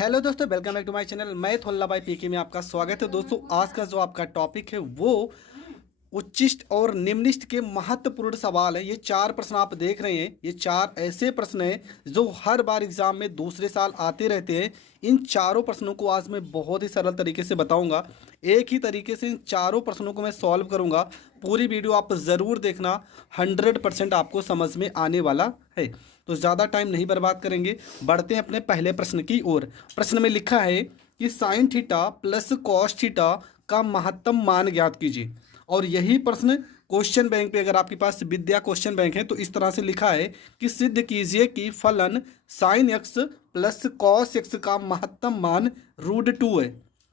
Hello दोस्तों, welcome back to my channel. मैं थोल्ला भाई पीके में आपका स्वागत है। दोस्तों, आज का जो आपका टॉपिक है वो उच्चिष्ट और निम्निष्ट के महत्वपूर्ण सवाल है। ये चार प्रश्न आप देख रहे हैं, ये चार ऐसे प्रश्न हैं जो हर बार एग्जाम में दूसरे साल आते रहते हैं। इन चारों प्रश्नों को आज मैं बहुत ही सरल तरीके से बताऊंगा। एक ही तरीके से इन चारों प्रश्नों को मैं सॉल्व करूंगा। पूरी वीडियो आप ज़रूर देखना, 100% आपको समझ में आने वाला है। तो ज़्यादा टाइम नहीं बर्बाद करेंगे, बढ़ते हैं अपने पहले प्रश्न की ओर। प्रश्न में लिखा है कि sine theta plus cos theta का महत्तम मान ज्ञात कीजिए। और यही प्रश्न क्वेश्चन बैंक पे, अगर आपके पास विद्या क्वेश्चन बैंक है तो इस तरह से लिखा है कि सिद्ध कीजिए कि फलन sine x plus cos x का महत्तम मान √2 है।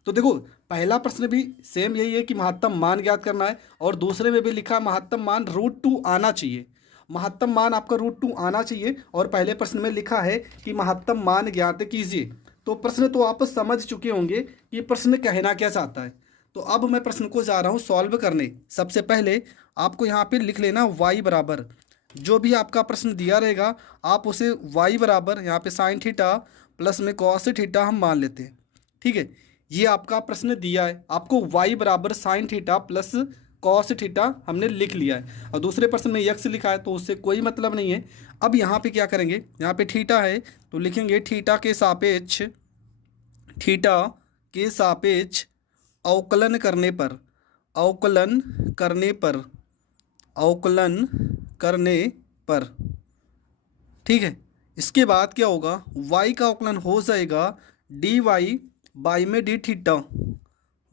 तो देखो, पहला प्रश्न भी सेम यही है कि महत्तम मान ज्ञात करना है, और दूसरे में भी लिखा महत्तम मान √2 आना चाहिए। महत्तम मान आपका √2 आना चाहिए, और पहले प्रश्न में लिखा है कि महत्तम मान ज्ञात कीजिए। तो प्रश्न तो आप समझ चुके होंगे कि प्रश्न कहना क्या चाहता है। तो अब मैं प्रश्न को जा रहा हूँ सॉल्व करने। सबसे पहले आपको यहाँ पे लिख लेना y बराबर, जो भी आपका प्रश्न दिया रहेगा आप उसे y बराबर यहाँ पे साइन थीटा प्लस में कॉस थीटा हम मान लेते हैं। ठीक है, ये आपका प्रश्न दिया है, आपको y बराबर sine theta plus cos theta हमने लिख लिया है, और दूसरे प्रश्न में x लिखा है तो उससे कोई मतलब नहीं है। अब यहाँ पे क्या करेंगे, यहाँ पे थीटा है तो लिखेंगे थीटा के सापेक्ष अवकलन करने पर ठीक है। इसके बाद क्या होगा, y का अवकलन हो जाएगा dy बाई में डी थीटा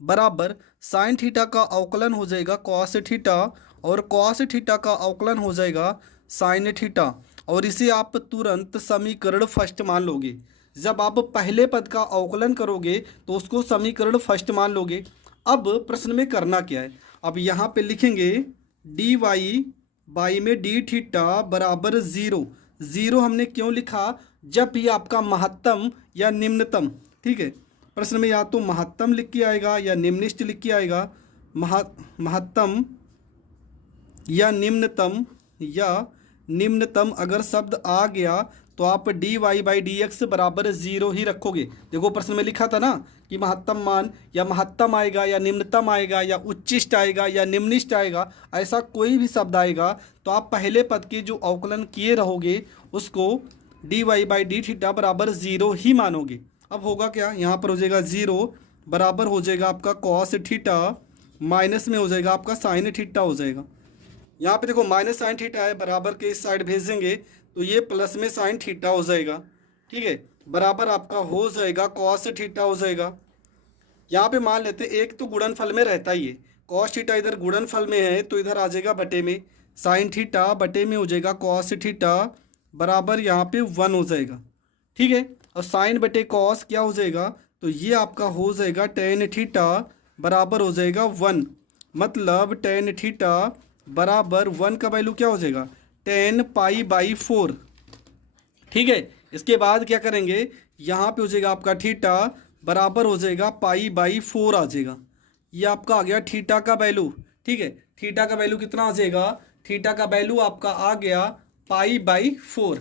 बराबर साइन थीटा का अवकलन हो जाएगा कॉस थीटा, और कॉस थीटा का अवकलन हो जाएगा साइन थीटा। और इसे आप तुरंत समीकरण फर्स्ट मान लोगे। जब आप पहले पद का अवकलन करोगे तो उसको समीकरण फर्स्ट मान लोगे। अब प्रश्न में करना क्या है, अब यहाँ पे लिखेंगे dy बाई में डी थीटा बराबर 0 हमने क्यों लिखा, जब भी आपका महत्तम या निम्नतम, ठीक है, प्रश्न में या तो महत्तम लिख के आएगा या निम्निष्ट लिख के आएगा। महत्तम या निम्नतम अगर शब्द आ गया तो आप dy बाई डी एक्स बराबर 0 ही रखोगे। देखो, प्रश्न में लिखा था ना कि महत्तम मान या महत्तम आएगा या निम्नतम आएगा या उच्चिष्ट आएगा या निम्निष्ट आएगा, ऐसा कोई भी शब्द आएगा तो आप पहले पद के जो अवकलन किए रहोगे उसको dy बाई डी थीटा बराबर 0 ही मानोगे। अब होगा क्या, यहाँ पर हो जाएगा 0 बराबर हो जाएगा आपका कॉस थीटा, माइनस में हो जाएगा आपका साइन थीटा हो जाएगा। यहाँ पे देखो माइनस साइन थीटा है, बराबर के इस साइड भेजेंगे तो ये प्लस में साइन थीटा हो जाएगा। ठीक है, बराबर आपका हो जाएगा कॉस थीटा हो जाएगा। यहाँ पे मान लेते एक तो गुणनफल में रहता ही है, कॉस थीटा इधर गुणनफल में है तो इधर आ जाएगा बटे में, साइन थीटा बटे में हो जाएगा कॉस थीटा बराबर यहाँ पे 1 हो जाएगा। ठीक है, और साइन बटे कॉस क्या हो जाएगा, तो ये आपका हो जाएगा टेन थीटा बराबर हो जाएगा 1। मतलब टेन थीटा बराबर 1 का वैल्यू क्या हो जाएगा, 10 पाई बाई 4। ठीक है, इसके बाद क्या करेंगे, यहाँ पे हो जाएगा आपका थीटा बराबर हो जाएगा पाई बाई 4 आ जाएगा। ये आपका आ गया थीटा का वैल्यू। ठीक है, थीटा का वैल्यू कितना आ जाएगा, थीटा का वैल्यू आपका आ गया पाई बाई 4।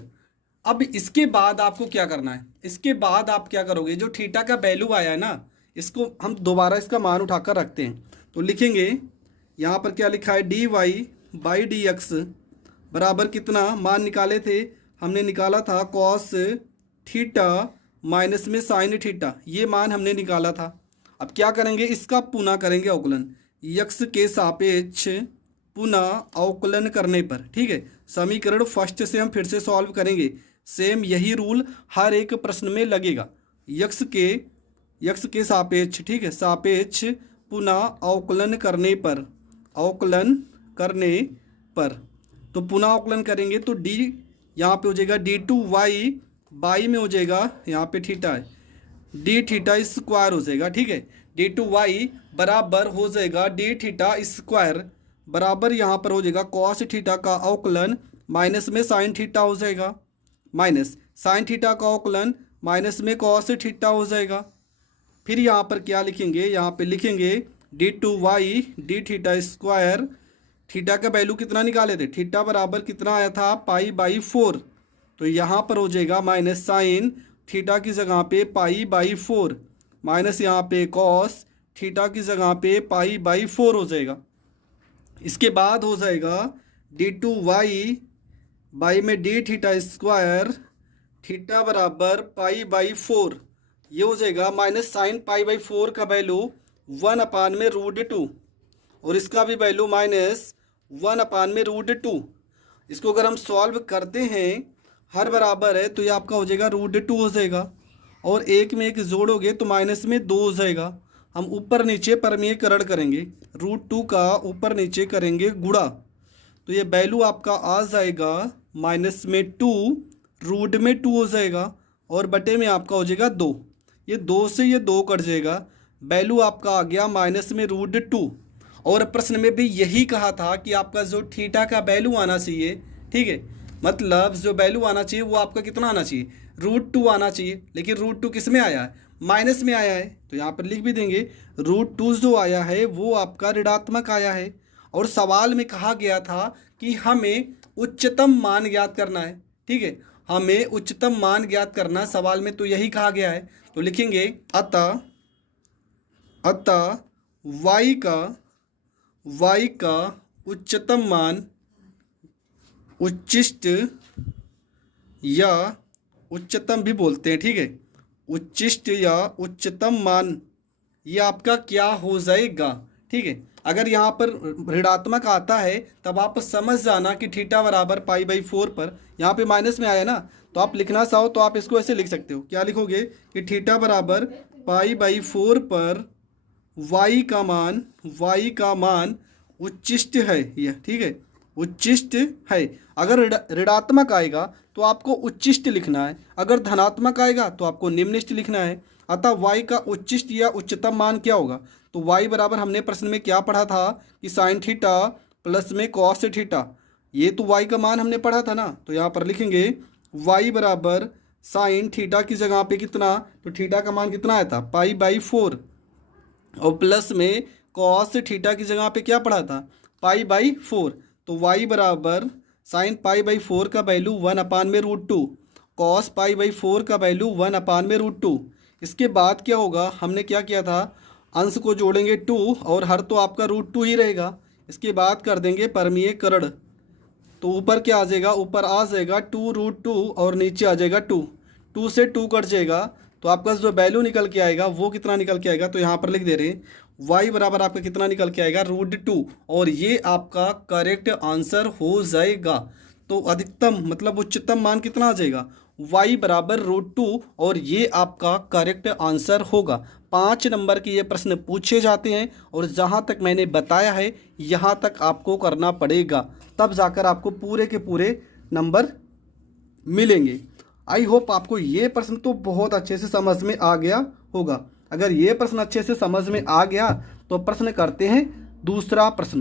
अब इसके बाद आपको क्या करना है, इसके बाद आप क्या करोगे, जो थीटा का वैल्यू आया है ना, इसको हम दोबारा इसका मान उठाकर रखते हैं। तो लिखेंगे यहाँ पर क्या लिखा है, dy बाई डी एक्स बराबर कितना, मान निकाले थे हमने, निकाला था कॉस थीटा माइनस में साइन थीटा, ये मान हमने निकाला था। अब क्या करेंगे, इसका पुनः करेंगे अवकलन x के सापेक्ष पुनः अवकलन करने पर। ठीक है, समीकरण फर्स्ट से हम फिर से सॉल्व करेंगे। सेम यही रूल हर एक प्रश्न में लगेगा, x के सापेक्ष, ठीक है, सापेक्ष पुनः अवकलन करने पर तो पुनः अवकलन करेंगे तो d यहाँ पे हो जाएगा d2y बाई में हो जाएगा यहाँ पे थीटा है डी थीटा स्क्वायर हो जाएगा। ठीक है, d2y बराबर हो जाएगा डी थीटा स्क्वायर बराबर यहाँ पर हो जाएगा कॉस थीटा का अवकलन माइनस में साइन थीटा हो जाएगा, माइनस साइन थीटा का अवकलन माइनस में कॉस थीटा हो जाएगा। फिर यहाँ पर क्या लिखेंगे, यहाँ पे लिखेंगे d2y D theta square, theta का वैल्यू कितना निकाले थे, थीटा बराबर कितना आया था पाई बाई 4, तो यहाँ पर हो जाएगा माइनस साइन थीटा की जगह पे पाई बाई 4 माइनस यहाँ पे कॉस थीटा की जगह पे पाई बाई 4 हो जाएगा। इसके बाद हो जाएगा d2y बाई में डी थीटा स्क्वायर थीटा बराबर पाई बाई 4, ये हो जाएगा माइनस साइन पाई बाई 4 का वैल्यू 1/√2 और इसका भी वैल्यू माइनस 1/√2। इसको अगर हम सॉल्व करते हैं हर बराबर है तो ये आपका हो जाएगा √2 हो जाएगा और एक में एक जोड़ोगे तो माइनस में 2 हो जाएगा। हम ऊपर नीचे परमीयकरण करेंगे, √2 का ऊपर नीचे करेंगे गुणा, तो ये वैल्यू आपका आ जाएगा माइनस में 2, रूट में 2 हो जाएगा और बटे में आपका हो जाएगा 2। ये 2 से ये 2 कट जाएगा, वैल्यू आपका आ गया माइनस में √2। और प्रश्न में भी यही कहा था कि आपका जो थीटा का वैल्यू आना चाहिए, ठीक है, मतलब जो वैल्यू आना चाहिए वो आपका कितना आना चाहिए, √2 आना चाहिए। लेकिन √2 किस में आया है, माइनस में आया है, तो यहाँ पर लिख भी देंगे √2 जो आया है वो आपका ऋणात्मक आया है। और सवाल में कहा गया था कि हमें उच्चतम मान ज्ञात करना है, ठीक है, हमें उच्चतम मान ज्ञात करना, सवाल में तो यही कहा गया है। तो लिखेंगे अतः y का उच्चतम मान, उच्चिष्ट या उच्चतम भी बोलते हैं, ठीक है, उच्चिष्ट या उच्चतम मान ये आपका क्या हो जाएगा, ठीक है। अगर यहाँ पर ऋणात्मक आता है तब आप समझ जाना कि थीटा बराबर पाई बाई 4 पर, यहाँ पे माइनस में आया ना, तो आप लिखना चाहो तो आप इसको ऐसे लिख सकते हो। क्या लिखोगे कि थीटा बराबर पाई बाई 4 पर y का मान उच्चिष्ट है, ये ठीक है, उच्चिष्ट है। अगर ऋणात्मक आएगा तो आपको उच्चिष्ट लिखना है, अगर धनात्मक आएगा तो आपको निम्निष्ट लिखना है। अतः y का उच्चिष्ट या उच्चतम मान क्या होगा, तो y बराबर हमने प्रश्न में क्या पढ़ा था कि साइन थीटा प्लस में कॉस थीटा, ये तो y का मान हमने पढ़ा था ना। तो यहाँ पर लिखेंगे y बराबर साइन थीटा की जगह पे कितना, तो थीटा का मान कितना आया था पाई बाई 4 और प्लस में कॉस थीटा की जगह पे क्या पढ़ा था पाई बाई 4। तो y बराबर साइन पाई बाई 4 का वैल्यू 1/√2, कॉस पाई बाई 4 का वैल्यू 1/√2। इसके बाद क्या होगा, हमने क्या किया था, अंश को जोड़ेंगे 2 और हर तो आपका √2 ही रहेगा। इसके बाद कर देंगे परमीयकरण, तो ऊपर क्या आ जाएगा, ऊपर आ जाएगा 2√2 और नीचे आ जाएगा 2 से 2 कट जाएगा, तो आपका जो वैल्यू निकल के आएगा वो कितना निकल के आएगा, तो यहाँ पर लिख दे रहे हैं y बराबर आपका कितना निकल के आएगा √2 और ये आपका करेक्ट आंसर हो जाएगा। तो अधिकतम मतलब उच्चतम मान कितना आ जाएगा, y बराबर √2 और ये आपका करेक्ट आंसर होगा। 5 नंबर के ये प्रश्न पूछे जाते हैं और जहाँ तक मैंने बताया है यहाँ तक आपको करना पड़ेगा, तब जाकर आपको पूरे के पूरे नंबर मिलेंगे। आई होप आपको ये प्रश्न तो बहुत अच्छे से समझ में आ गया होगा। अगर ये प्रश्न अच्छे से समझ में आ गया तो प्रश्न करते हैं दूसरा प्रश्न।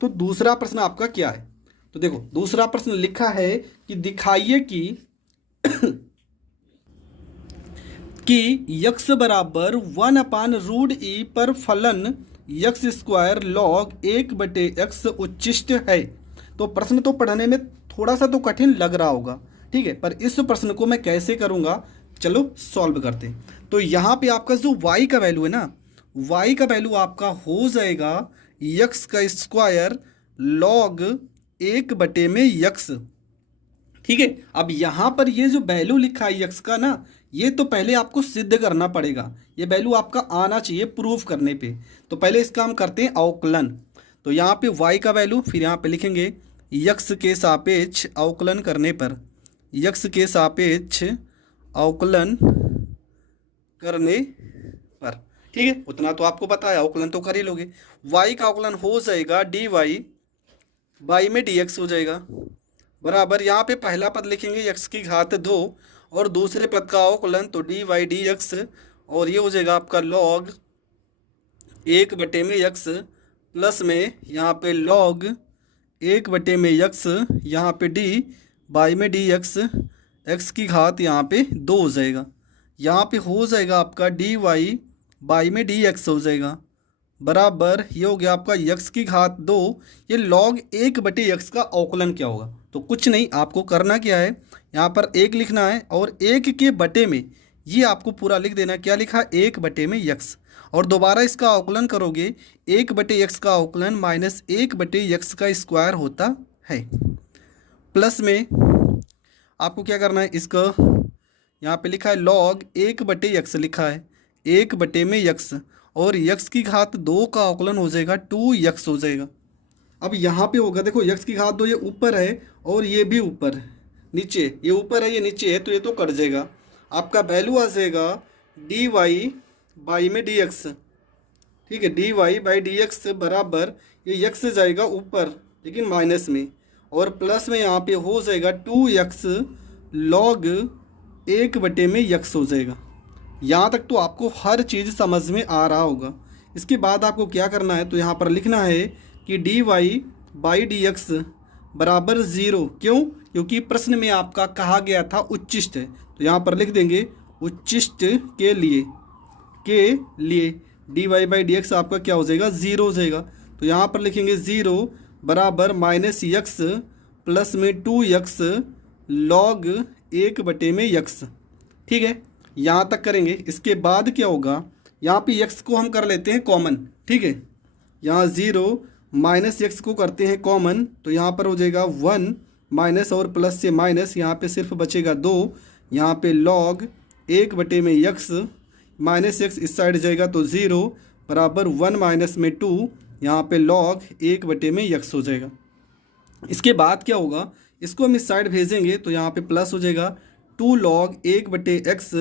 तो दूसरा प्रश्न आपका क्या है, तो देखो दूसरा प्रश्न लिखा है कि दिखाइए कि x बराबर 1/√e पर फलन x² log 1/x उच्चिष्ट है। तो प्रश्न तो पढ़ने में थोड़ा सा तो कठिन लग रहा होगा, ठीक है, पर इस प्रश्न को मैं कैसे करूंगा, चलो सॉल्व करते हैं। तो यहाँ पे आपका जो y का वैल्यू है ना, y का वैल्यू आपका हो जाएगा x² log 1/x, ठीक है। अब यहाँ पर ये जो वैल्यू लिखा है x का ना, ये तो पहले आपको सिद्ध करना पड़ेगा, ये वैल्यू आपका आना चाहिए प्रूफ करने पे। तो पहले इसका हम करते हैं अवकलन। तो यहाँ पे y का वैल्यू, फिर यहाँ पे लिखेंगे x के सापेक्ष अवकलन करने पर, x के सापेक्ष अवकलन करने पर, ठीक है, उतना तो आपको पता है, अवकलन तो कर ही लोगे। y का अवकलन हो जाएगा dy बाई में dx हो जाएगा, बराबर यहाँ पे पहला पद लिखेंगे x की घात 2 और दूसरे पद का अवकलन तो dy dx और ये हो जाएगा आपका log 1/x प्लस में यहाँ पे log 1/x यहाँ पे d बाई में dx x की घात यहाँ पे 2 हो जाएगा, यहाँ पे हो जाएगा आपका dy बाई में dx हो जाएगा, बराबर ये हो गया आपका x की घात 2। ये log 1/x का अवकलन क्या होगा, तो कुछ नहीं, आपको करना क्या है, यहाँ पर 1 लिखना है और 1 के बटे में ये आपको पूरा लिख देना। क्या लिखा? 1/x। और दोबारा इसका अवकलन करोगे, 1/x का अवकलन -1/x का स्क्वायर होता है। प्लस में आपको क्या करना है, इसका यहाँ पे लिखा है log 1/x लिखा है, 1/x, और x की घात 2 का अवकलन हो जाएगा 2x हो जाएगा। अब यहाँ पे होगा, देखो x की घात 2 ये ऊपर है और ये भी ऊपर है, नीचे, ये ऊपर है ये नीचे है, तो ये तो कट जाएगा। आपका वैल्यू आ जाएगा dy बाई में dx, ठीक है, dy/dx बराबर, ये x जाएगा ऊपर लेकिन माइनस में, और प्लस में यहाँ पे हो जाएगा 2x log 1/x हो जाएगा। यहाँ तक तो आपको हर चीज़ समझ में आ रहा होगा। इसके बाद आपको क्या करना है, तो यहाँ पर लिखना है कि dy/dx बराबर 0। क्यों? क्योंकि प्रश्न में आपका कहा गया था उच्चिष्ट है, तो यहाँ पर लिख देंगे उच्चिष्ट के लिए dy/dx आपका क्या हो जाएगा? 0 हो जाएगा। तो यहाँ पर लिखेंगे 0 बराबर -x प्लस में 2x log 1/x। ठीक है, यहाँ तक करेंगे। इसके बाद क्या होगा, यहाँ पे x को हम कर लेते हैं कॉमन, ठीक है, यहाँ 0 -x को करते हैं कॉमन, तो यहाँ पर हो जाएगा 1 माइनस और प्लस से माइनस, यहाँ पे सिर्फ बचेगा 2, यहाँ पे log 1/x, -x इस साइड जाएगा तो 0 बराबर 1 माइनस में 2, यहाँ पे log 1/x हो जाएगा। इसके बाद क्या होगा, इसको हम इस साइड भेजेंगे तो यहाँ पे प्लस हो जाएगा 2 log 1/x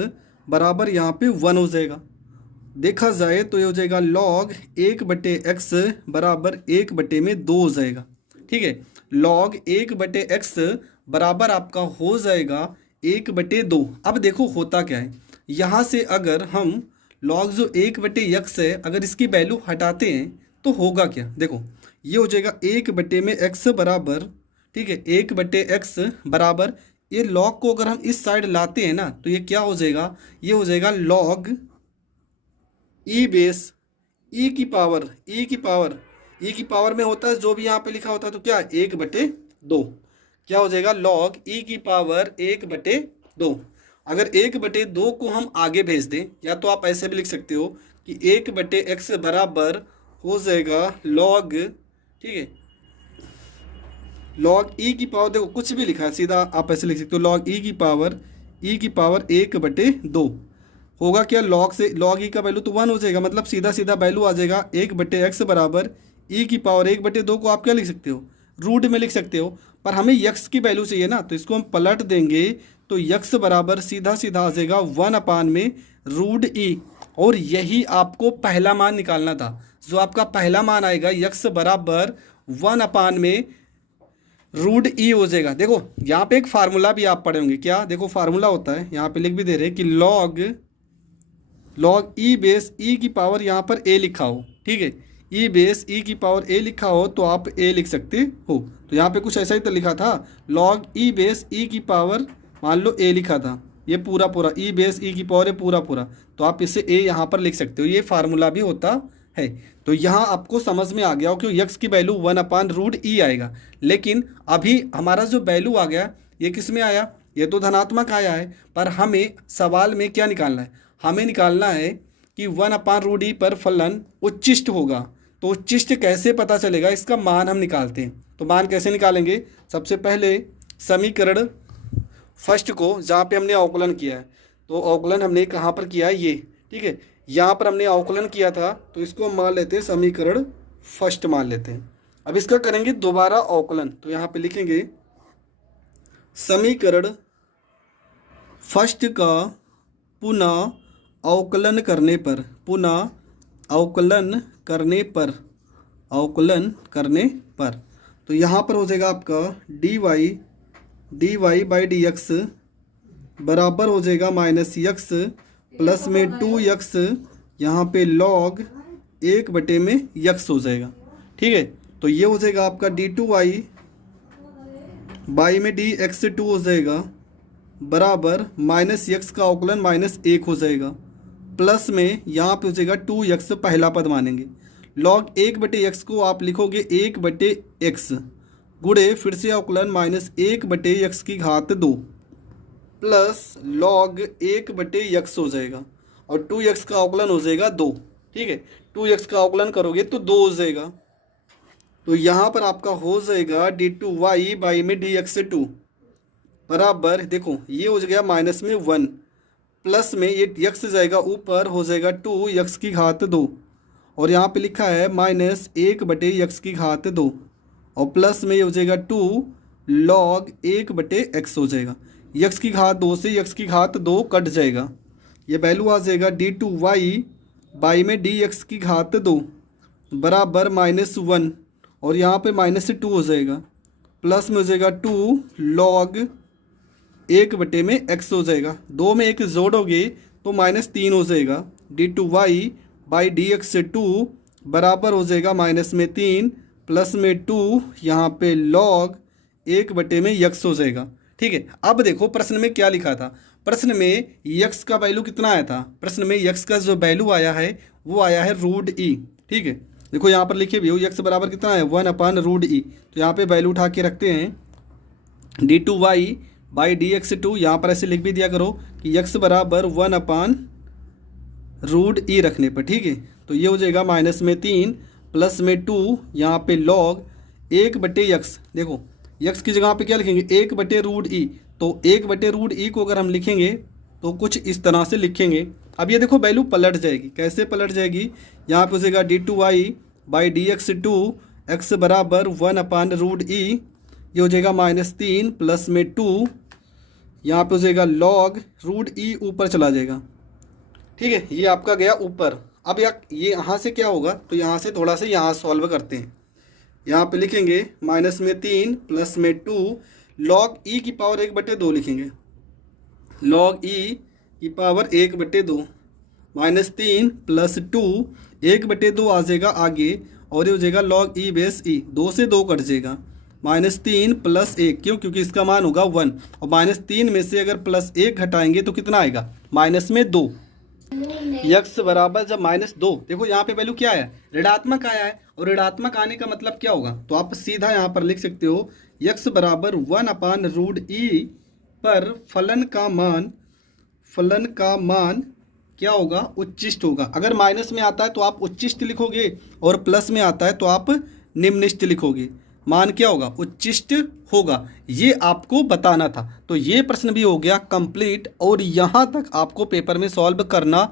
बराबर यहाँ पे 1 हो जाएगा। देखा जाए तो ये हो जाएगा log 1/x बराबर 1/2 हो जाएगा। ठीक है, log 1/x बराबर आपका हो जाएगा 1/2। अब देखो होता क्या है, यहाँ से अगर हम log जो 1/x है, अगर इसकी वैल्यू हटाते हैं तो होगा क्या, देखो ये हो जाएगा 1/x बराबर, ठीक है, 1/x बराबर, ये log को अगर हम इस साइड लाते हैं ना तो ये क्या हो जाएगा, ये हो जाएगा log e बेस e की पावर में होता है जो भी यहाँ पे लिखा होता है, तो क्या 1/2 क्या हो जाएगा, log e की पावर 1/2। अगर 1/2 को हम आगे भेज दें, या तो आप ऐसे भी लिख सकते हो कि 1/x बराबर हो जाएगा log, ठीक है, log e की पावर, देखो कुछ भी लिखा है सीधा आप ऐसे लिख सकते हो, log e की पावर 1/2 होगा क्या, log से log e का वैल्यू तो 1 हो जाएगा, मतलब सीधा सीधा वैल्यू आ जाएगा 1/x बराबर e की पावर 1/2 को आप क्या लिख सकते हो, रूट में लिख सकते हो, पर हमें x की वैल्यू चाहिए ना, तो इसको हम पलट देंगे तो x बराबर सीधा सीधा आ जाएगा 1 में रूट e, और यही आपको पहला मान निकालना था। जो आपका पहला मान आएगा x बराबर 1 में रूट ई हो जाएगा। देखो यहाँ पे एक फार्मूला भी आप पढ़े होंगे, क्या, देखो फार्मूला होता है, यहाँ पे लिख भी दे रहे हैं कि log ई बेस ई की पावर यहाँ पर a लिखा हो, ठीक है, ई बेस ई की पावर a लिखा हो तो आप a लिख सकते हो। तो यहाँ पे कुछ ऐसा ही तो लिखा था, log ई बेस ई की पावर मान लो a लिखा था, ये पूरा ई बेस ई की पावर है पूरा, तो आप इसे a यहाँ पर लिख सकते हो, ये फार्मूला भी होता है। तो यहाँ आपको समझ में आ गया हो कि x की वैल्यू 1/√e आएगा, लेकिन अभी हमारा जो वैल्यू आ गया ये किस में आया, ये तो धनात्मक आया है, पर हमें सवाल में क्या निकालना है, हमें निकालना है कि 1/√e पर फलन उच्चिष्ट होगा। तो उच्चिष्ट कैसे पता चलेगा, इसका मान हम निकालते हैं। तो मान कैसे निकालेंगे, सबसे पहले समीकरण फर्स्ट को जहाँ पे हमने अवकलन किया है, तो अवकलन हमने कहाँ पर किया है, ये, ठीक है, यहाँ पर हमने अवकलन किया था, तो इसको हम मान लेते हैं समीकरण फर्स्ट मान लेते हैं। अब इसका करेंगे दोबारा अवकलन, तो यहाँ पे लिखेंगे समीकरण फर्स्ट का पुनः अवकलन करने पर तो यहाँ पर हो जाएगा आपका dy/dx बराबर हो जाएगा -x प्लस में 2x, यहाँ पे log 1/x हो जाएगा। ठीक है, तो ये हो जाएगा आपका d2y बाई में dx2 हो जाएगा बराबर -x का अवकलन -1 हो जाएगा, प्लस में यहाँ पे हो जाएगा 2x पहला पद मानेंगे, log 1/x को आप लिखोगे 1/x गुणे फिर से अवकलन -1/x की घात 2, प्लस लॉग 1/x हो जाएगा और 2x का अवकलन हो जाएगा 2। ठीक है, 2x का अवकलन करोगे तो 2 हो जाएगा। तो यहाँ पर आपका हो जाएगा d2y बाई में dx2 बराबर, देखो ये हो गया माइनस में 1, प्लस में ये x जाएगा ऊपर, हो जाएगा 2x की घात 2 और यहाँ पे लिखा है माइनस 1/x की घात 2 और प्लस में ये हो जाएगा 2 log 1/x हो जाएगा। x की घात 2 से x की घात 2 कट जाएगा, ये वैल्यू आ जाएगा d2y बाई में dx की घात 2 बराबर -1 और यहाँ पे -2 हो जाएगा, प्लस में हो जाएगा 2 log 1/x हो जाएगा। 2 में 1 जोड़ोगे तो -3 हो जाएगा। d2y बाई dx2 बराबर हो जाएगा -3 प्लस में 2 यहाँ पे log 1/x हो जाएगा। ठीक है, अब देखो प्रश्न में क्या लिखा था। प्रश्न में x का वैल्यू कितना आया था? प्रश्न में x का जो वैल्यू आया है वो आया है √e। ठीक है, देखो यहाँ पर लिखे भी हो x बराबर कितना है 1/√e। तो यहाँ पे वैल्यू उठा के रखते हैं d2y बाई dx2, यहाँ पर ऐसे लिख भी दिया करो कि x बराबर 1/√e रखने पर। ठीक है, तो ये हो जाएगा -3 प्लस में 2 यहाँ पे log 1/x। देखो x की जगह पे क्या लिखेंगे 1/√e, तो 1/√e को अगर हम लिखेंगे तो कुछ इस तरह से लिखेंगे। अब ये देखो वैल्यू पलट जाएगी, कैसे पलट जाएगी? यहाँ पे हो जाएगा d2y बाई dx2 x बराबर 1/√e, ये हो जाएगा -3 प्लस में 2 यहाँ पे हो जाएगा log √e ऊपर चला जाएगा। ठीक है, ये आपका गया ऊपर। अब ये यहाँ से क्या होगा, तो यहाँ से थोड़ा सा यहाँ सॉल्व करते हैं। यहाँ पे लिखेंगे -3 प्लस में 2 log e की पावर 1/2 लिखेंगे, log e की पावर 1/2 -3 प्लस 2 1/2 आ जाएगा आगे और ये हो जाएगा log e बेस e, 2 से 2 कट जाएगा, -3 प्लस 1, क्यों? क्योंकि इसका मान होगा 1 और -3 में से अगर +1 घटाएंगे तो कितना आएगा -2। x बराबर जब -2, देखो यहाँ पे वैल्यू क्या है ऋणात्मक आया है और ऋणात्मक आने का मतलब क्या होगा, तो आप सीधा यहाँ पर लिख सकते हो x बराबर 1/√e पर फलन का मान क्या होगा उच्चिष्ट होगा। अगर माइनस में आता है तो आप उच्चिष्ट लिखोगे और प्लस में आता है तो आप निम्निष्ट लिखोगे। मान क्या होगा उच्चिष्ट होगा, ये आपको बताना था। तो ये प्रश्न भी हो गया कंप्लीट और यहाँ तक आपको पेपर में सॉल्व करना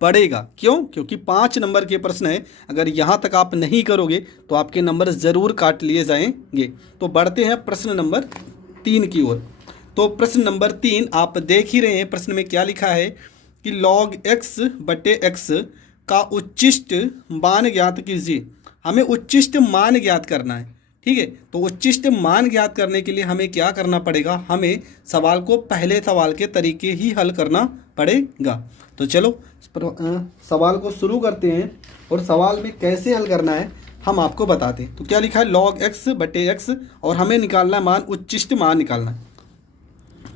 पड़ेगा। क्यों? क्योंकि 5 नंबर के प्रश्न है, अगर यहाँ तक आप नहीं करोगे तो आपके नंबर ज़रूर काट लिए जाएंगे। तो बढ़ते हैं प्रश्न नंबर 3 की ओर। तो प्रश्न नंबर 3 आप देख ही रहे हैं, प्रश्न में क्या लिखा है कि log x/x का उच्चिष्ट मान ज्ञात कीजिए। हमें उच्चिष्ट मान ज्ञात करना है। ठीक है, तो उच्चिष्ट मान ज्ञात करने के लिए हमें क्या करना पड़ेगा, हमें सवाल को पहले सवाल के तरीके ही हल करना पड़ेगा। तो चलो सवाल को शुरू करते हैं और सवाल में कैसे हल करना है हम आपको बताते हैं। तो क्या लिखा है log x/x और हमें निकालना है मान, उच्चिष्ट मान निकालना है।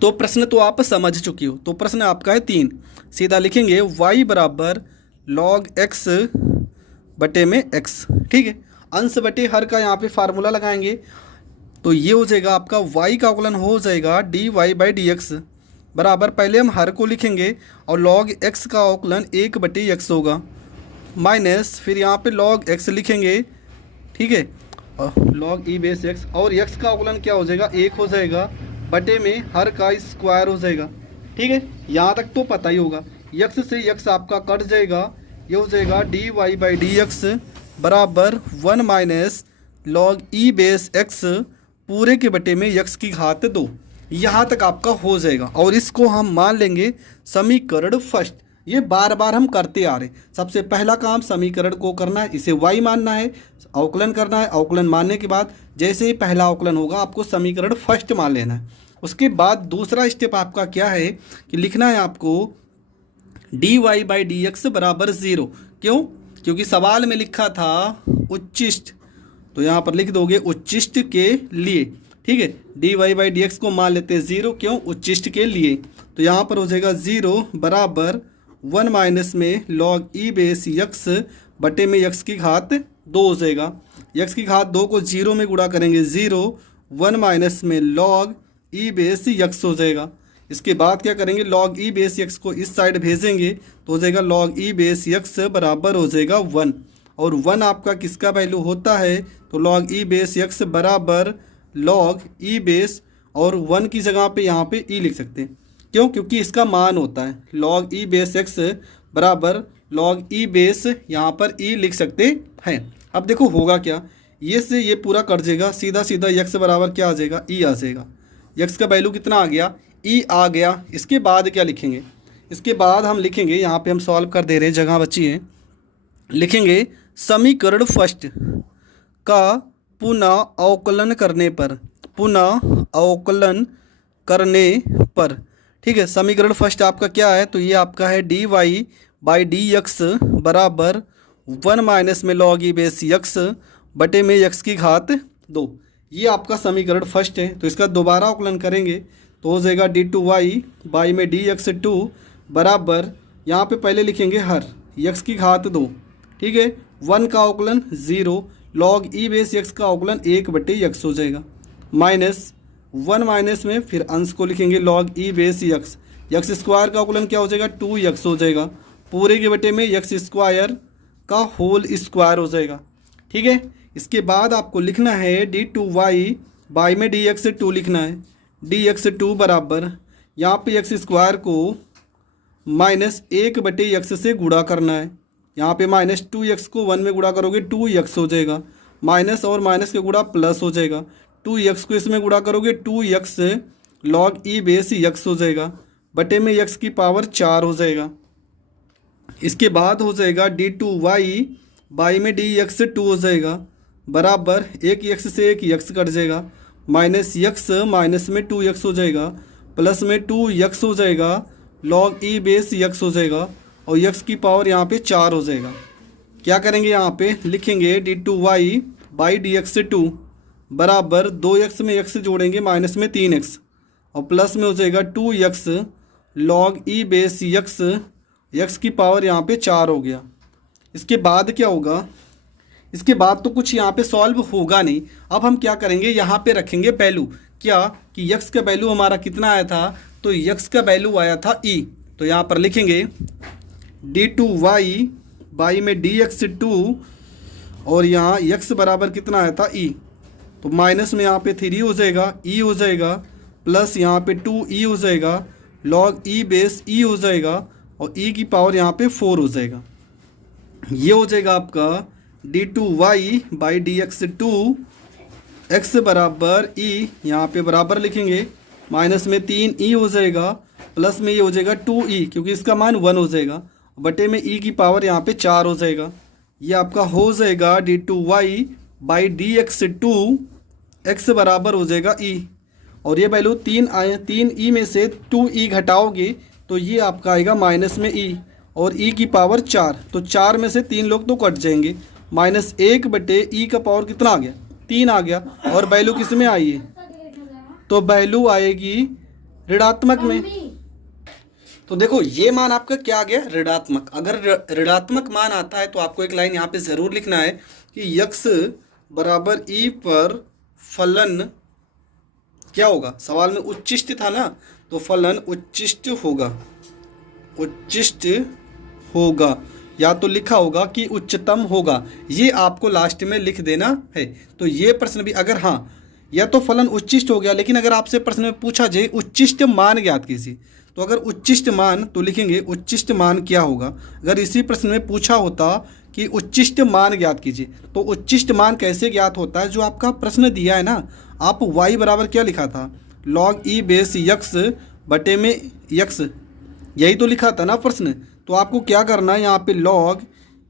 तो प्रश्न तो आप समझ चुकी हो। तो प्रश्न आपका है 3, सीधा लिखेंगे y बराबर log x/x। ठीक है, अंश बटे हर का यहाँ पे फार्मूला लगाएंगे तो ये हो जाएगा आपका y का अवकलन हो जाएगा dy/dx बराबर, पहले हम हर को लिखेंगे और log x का अवकलन 1/x होगा माइनस, फिर यहाँ पे log x लिखेंगे। ठीक है, और log e बेस x और x का अवकलन क्या हो जाएगा 1 हो जाएगा बटे में हर का स्क्वायर हो जाएगा। ठीक है, यहाँ तक तो पता ही होगा। x से x आपका कट जाएगा, ये हो जाएगा dy/dx बराबर 1 minus log e base x पूरे के बटे में x की घात 2। यहाँ तक आपका हो जाएगा और इसको हम मान लेंगे समीकरण फर्स्ट। ये बार बार हम करते आ रहे हैं। सबसे पहला काम समीकरण को करना है, इसे y मानना है, अवकलन करना है। अवकलन मानने के बाद जैसे ही पहला अवकलन होगा आपको समीकरण फर्स्ट मान लेना है। उसके बाद दूसरा स्टेप आपका क्या है कि लिखना है आपको dy/dx बराबर 0। क्यों? क्योंकि सवाल में लिखा था उच्चिष्ट, तो यहाँ पर लिख दोगे उच्चिष्ट के लिए। ठीक है, dy/dx को मान लेते हैं 0। क्यों? उच्चिष्ट के लिए। तो यहाँ पर हो जाएगा 0 बराबर 1 माइनस में log e बेस x बटे में x की घात 2 हो जाएगा। x की घात 2 को 0 में गुणा करेंगे 0, 1 माइनस में log e बेस x हो जाएगा। इसके बाद क्या करेंगे, log e बेस x को इस साइड भेजेंगे तो हो जाएगा log e बेस x बराबर हो जाएगा 1। और 1 आपका किसका वैल्यू होता है, तो log e बेस x बराबर log e बेस, और 1 की जगह पे यहाँ पे e लिख सकते हैं। क्यों, क्योंकि इसका मान होता है log e बेस x बराबर log e बेस, यहाँ पर e लिख सकते हैं। अब देखो होगा क्या, ये से ये पूरा कर देगा, सीधा सीधा x बराबर क्या आ जाएगा, e आ जाएगा। x का वैल्यू कितना आ गया, e आ गया। इसके बाद क्या लिखेंगे, इसके बाद हम लिखेंगे, यहाँ पे हम सॉल्व कर दे रहे हैं, जगह बची है, लिखेंगे समीकरण फर्स्ट का पुनः अवकलन करने पर, पुनः अवकलन करने पर, ठीक है। समीकरण फर्स्ट आपका क्या है, तो ये आपका है dy बाई डी एक्स बराबर 1 माइनस में log e बेस x बटे में x की घात 2। ये आपका समीकरण फर्स्ट है। तो इसका दोबारा अवकलन करेंगे तो हो जाएगा d2y बाई में dx2 बराबर, यहाँ पे पहले लिखेंगे हर x की घात 2, ठीक है। 1 का अवकलन 0, log e बेस x का अवकलन 1 बटे x हो जाएगा, माइनस 1 माइनस में फिर अंश को लिखेंगे log e base x square का अवकलन क्या हो जाएगा, 2x हो जाएगा, पूरे के बटे में x स्क्वायर का होल स्क्वायर हो जाएगा, ठीक है। इसके बाद आपको लिखना है d2y बाई में dx2 लिखना है, dx2 बराबर, यहाँ पे x स्क्वायर को माइनस 1 बटे x से गुणा करना है, यहाँ पे माइनस 2x को 1 में गुणा करोगे 2x हो जाएगा, माइनस और माइनस के गुणा प्लस हो जाएगा, 2x को इसमें गुणा करोगे 2x log e base x हो जाएगा, बटे में x की पावर 4 हो जाएगा। इसके बाद हो जाएगा d2y बाई में dx2 हो जाएगा बराबर, एक x से एक x कट जाएगा, माइनस x माइनस में 2x हो जाएगा, प्लस में 2x हो जाएगा, log e बेस x हो जाएगा, और x की पावर यहाँ पे 4 हो जाएगा। क्या करेंगे, यहाँ पे लिखेंगे d2y बाई dx2 बराबर 2x में x जोड़ेंगे माइनस में 3x, और प्लस में हो जाएगा 2x log e base x की पावर यहाँ पे 4 हो गया। इसके बाद क्या होगा, इसके बाद तो कुछ यहाँ पे सॉल्व होगा नहीं। अब हम क्या करेंगे, यहाँ पे रखेंगे वैल्यू, क्या कि x का वैल्यू हमारा कितना आया था, तो x का वैल्यू आया था e। तो यहाँ पर लिखेंगे d2y बाई में dx2, और यहाँ x बराबर कितना आया था e, तो माइनस में यहाँ पे 3 हो जाएगा, e हो जाएगा, प्लस यहाँ पे 2e हो जाएगा, log e बेस e हो जाएगा, और e की पावर यहाँ पे 4 हो जाएगा। ये हो जाएगा आपका d2y बाई dx2, x बराबर e, यहाँ पे बराबर लिखेंगे, माइनस में 3e हो जाएगा, प्लस में ये हो जाएगा 2e, क्योंकि इसका मान 1 हो जाएगा, बटे में e की पावर यहाँ पे 4 हो जाएगा। ये आपका हो जाएगा d2y बाई dx2, x बराबर हो जाएगा e, और ये वैल्यू 3e में से 2e घटाओगे तो ये आपका आएगा माइनस में e, और e की पावर 4, तो 4 में से 3 लोग तो कट जाएंगे, माइनस 1 बटे e का पावर कितना आ गया, 3 आ गया, और वैल्यू किस में आई है, तो वैल्यू आएगी ऋणात्मक में। तो देखो ये मान आपका क्या आ गया, ऋणात्मक। अगर ऋणात्मक मान आता है तो आपको एक लाइन यहाँ पे ज़रूर लिखना है कि x बराबर e पर फलन क्या होगा, सवाल में उच्चिष्ट था ना, तो फलन उच्चिष्ट होगा, उच्चिष्ट होगा, या तो लिखा होगा कि उच्चतम होगा, ये आपको लास्ट में लिख देना है। तो ये प्रश्न भी अगर हाँ, या तो फलन उच्चिष्ट हो गया, लेकिन अगर आपसे प्रश्न में पूछा जाए उच्चिष्ट मान ज्ञात कीजिए, तो अगर उच्चिष्ट मान तो लिखेंगे उच्चिष्ट मान क्या होगा। अगर इसी प्रश्न में पूछा होता कि उच्चिष्ट मान ज्ञात कीजिए, तो उच्चिष्ट मान कैसे ज्ञात होता है, जो आपका प्रश्न दिया है ना, आप y बराबर क्या लिखा था, log e बेस x बटे में x, यही तो लिखा था ना प्रश्न। तो आपको क्या करना है, यहाँ पे log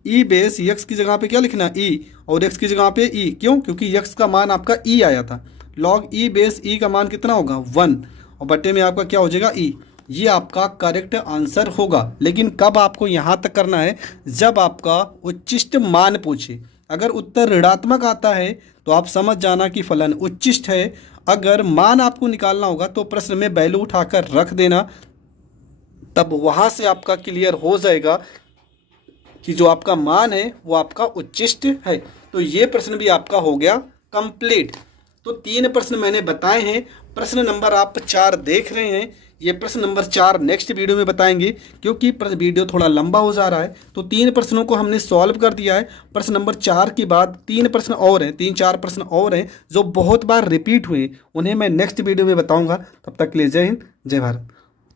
e बेस x की जगह पे क्या लिखना है, e, और x की जगह पे e, क्यों, क्योंकि x का मान आपका e आया था, log e बेस e का मान कितना होगा 1, और बटे में आपका क्या हो जाएगा e। ये आपका करेक्ट आंसर होगा। लेकिन कब आपको यहाँ तक करना है, जब आपका उच्चिष्ट मान पूछे। अगर उत्तर ऋणात्मक आता है तो आप समझ जाना कि फलन उच्चिष्ट है। अगर मान आपको निकालना होगा तो प्रश्न में वैल्यू उठाकर रख देना, तब वहाँ से आपका क्लियर हो जाएगा कि जो आपका मान है वो आपका उच्चिष्ट है। तो ये प्रश्न भी आपका हो गया कंप्लीट। तो 3 प्रश्न मैंने बताए हैं। प्रश्न नंबर आप 4 देख रहे हैं, ये प्रश्न नंबर 4 नेक्स्ट वीडियो में बताएंगे, क्योंकि वीडियो थोड़ा लंबा हो जा रहा है। तो 3 प्रश्नों को हमने सॉल्व कर दिया है। प्रश्न नंबर 4 के बाद 3 प्रश्न और हैं, 3-4 प्रश्न और हैं जो बहुत बार रिपीट हुए, उन्हें मैं नेक्स्ट वीडियो में बताऊंगा। तब तक के लिए जय हिंद, जय भारत।